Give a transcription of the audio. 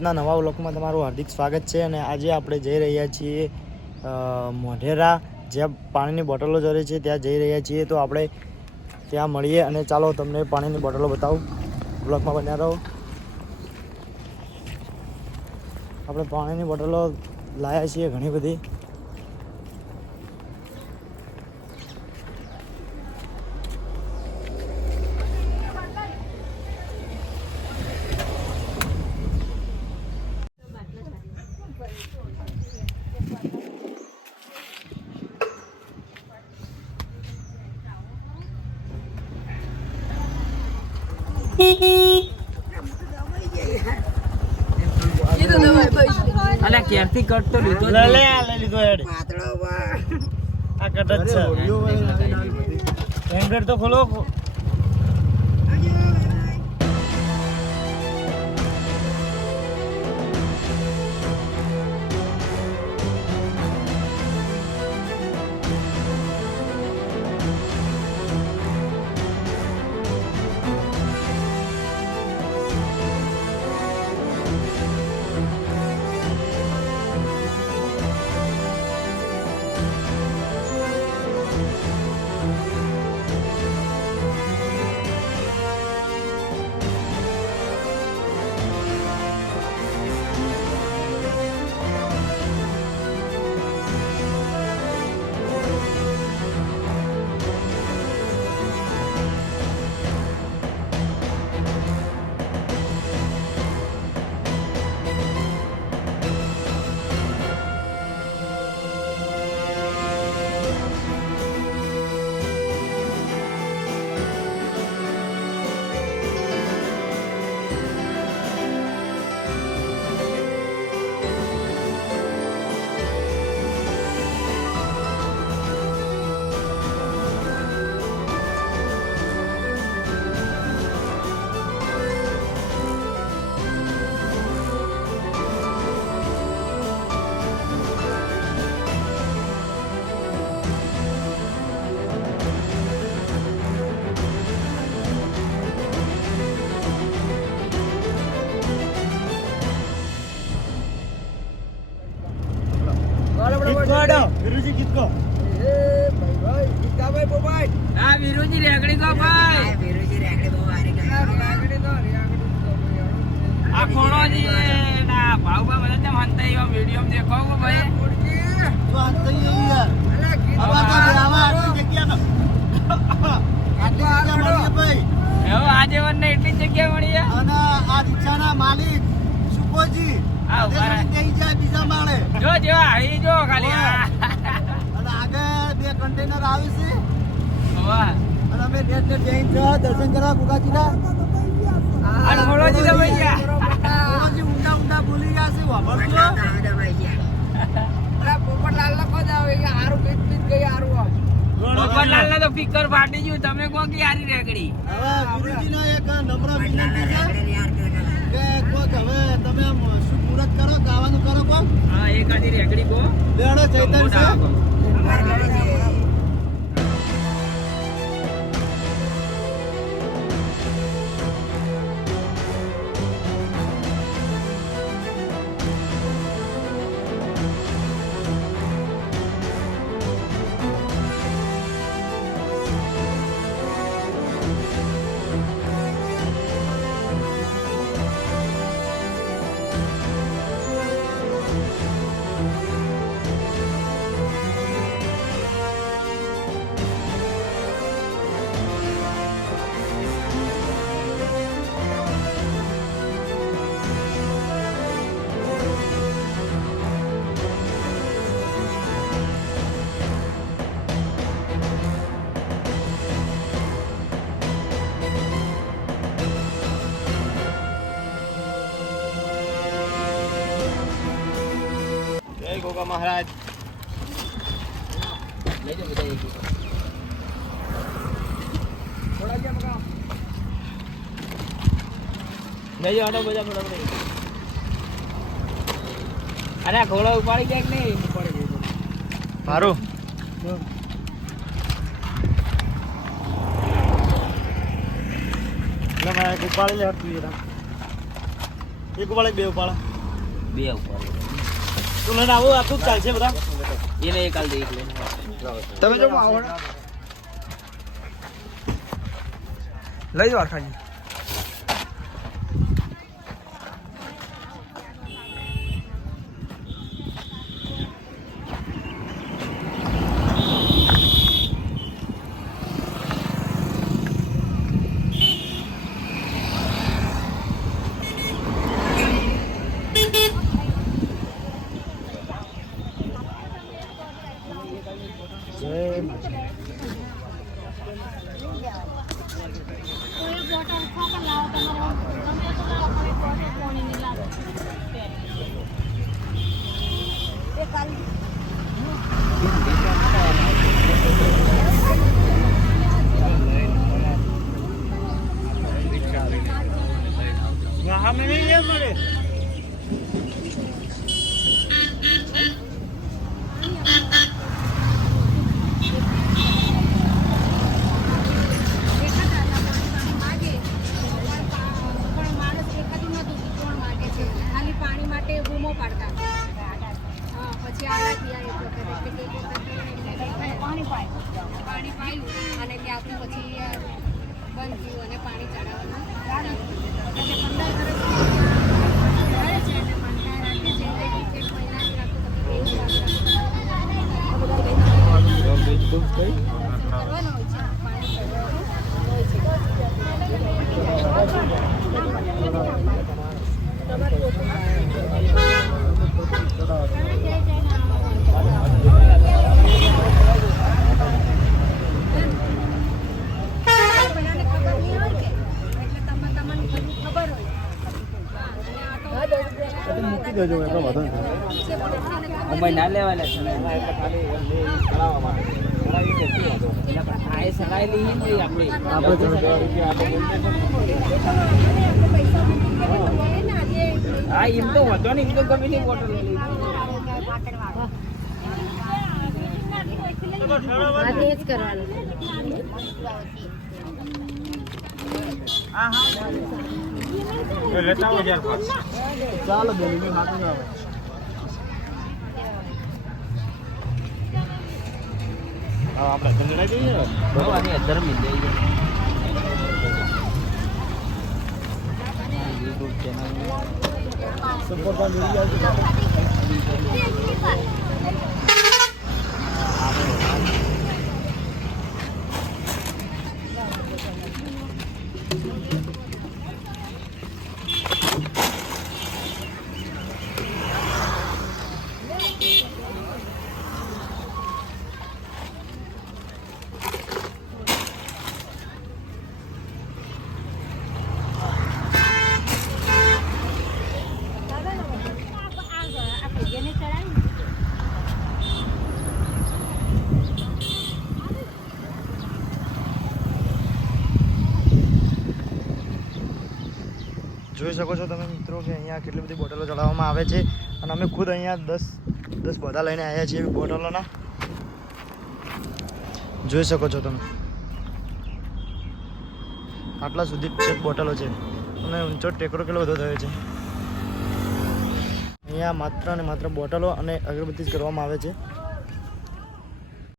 આજના નવા વ્લોગમાં તમારું હાર્દિક સ્વાગત છે। અને આજે આપણે જઈ રહ્યા છીએ મોઢેરા, જ્યાં પાણીની બોટલો જરે છે ત્યાં જઈ રહ્યા છીએ। તો આપણે ત્યાં મળીએ અને ચાલો તમને પાણીની બોટલો બતાવું, વ્લોગમાં બન્યા રહો। આપણે પાણીની બોટલો લાવ્યા છીએ ઘણી બધી। અલા કેરથી કટ તો લીધો લે લીધો હેડ આ કટ જ છે। હેન્ગર તો ખોલો। वीरूजी गीत को ભાઈ ગીતા ભાઈ બોબાઈ આ વીરુજી રેગડી કો ભાઈ વીરુજી રેગડી બહુ આરી ગયા રેગડી તો આ કોણોજી ના ભાવબા બધા તેમ હંતાઈ ઓ વિડિયો માં દેખો કો ભાઈ કોડજી તો હંતાઈ યાર અલા ગીત આવા આટલી જગ્યા નો આટલી જગ્યા મળી ભાઈ એવો આજે વન એટલી જગ્યા મળી અને આ રિક્ષાના માલિક સુકોજી આ ઉભા જઈ જાય બીજા માળે જો જો આઈ જો ખાલી અને આગળ બે કન્ટેનર આવે છે વાહ અને અમે ડેટ જઈને દર્શન કરવા ગુગાજીના અને મોળોજી તો ભાઈ ગયા મોળોજી ઊંડા બોલી ગયા છે વાપરજો અરે પોપટલાલ લખો જાવ કે હારું પીત ગઈ હારું પોપટલાલ ને તો ફિકર ફાટી ગયું તમે કો કે હારી રેગડી હવે ગુરુજીનો એક નમ્ર વિનંતી છે કે કોક હવે તમે શું મુરત કરો ગાવાનું કરો કોક હા એક આદી રેગડી કો બેડો ચૈતન છે गोगा महाराज ले जो बताइए थोड़ा क्या मगा ले जो ऑटो बजा थोड़ा बताइए अरे घोड़ा उपाड़ी क्या नहीं उपाड़ी दे मारो ले मैं उपाड़ी ले हट ये एक उपाड़े बे उपाड़ा બે ઉપર તું લઈને આવો આખું ચાલશે બધા એને એક હાલ દે એક લઈને તમે જો આવો લઈ જાઓ ખાલી પાણી પાયું અને ત્યાંથી પછી બંધ થયું અને પાણી ચડાવવાનું પછી 15 ના લેવાના છે ને એટલે ખાલી ચલાવવા માટે ચલાવી કે શું હતો એટલે આ સગાઈ લઈ ને આપણે હા એમ તો હતો ને એમ તો ગમે ની બોટલ લઈ જ કરવાનું ચાલો બેલી હાથ આવે આપણે ધંધડા જઈએ ભગવાનની ધર્મી જઈએ YouTube ચેનલ સપોર્ટ કરી જોઈ શકો છો તમે મિત્રો કે અહીંયા કેટલી બધી બોટલો ચડાવવામાં આવે છે અને અમે ખુદ અહીંયા 10 બધા લઈને આવ્યા છીએ બોટલોના જોઈ શકો છો તમે આટલા સુધી છે બોટલો છે અને ઊંચો ટેકરો કેટલો બધો થયો છે અહીંયા માત્ર અને માત્ર બોટલો અને અગરબત્તી જ કરવામાં આવે છે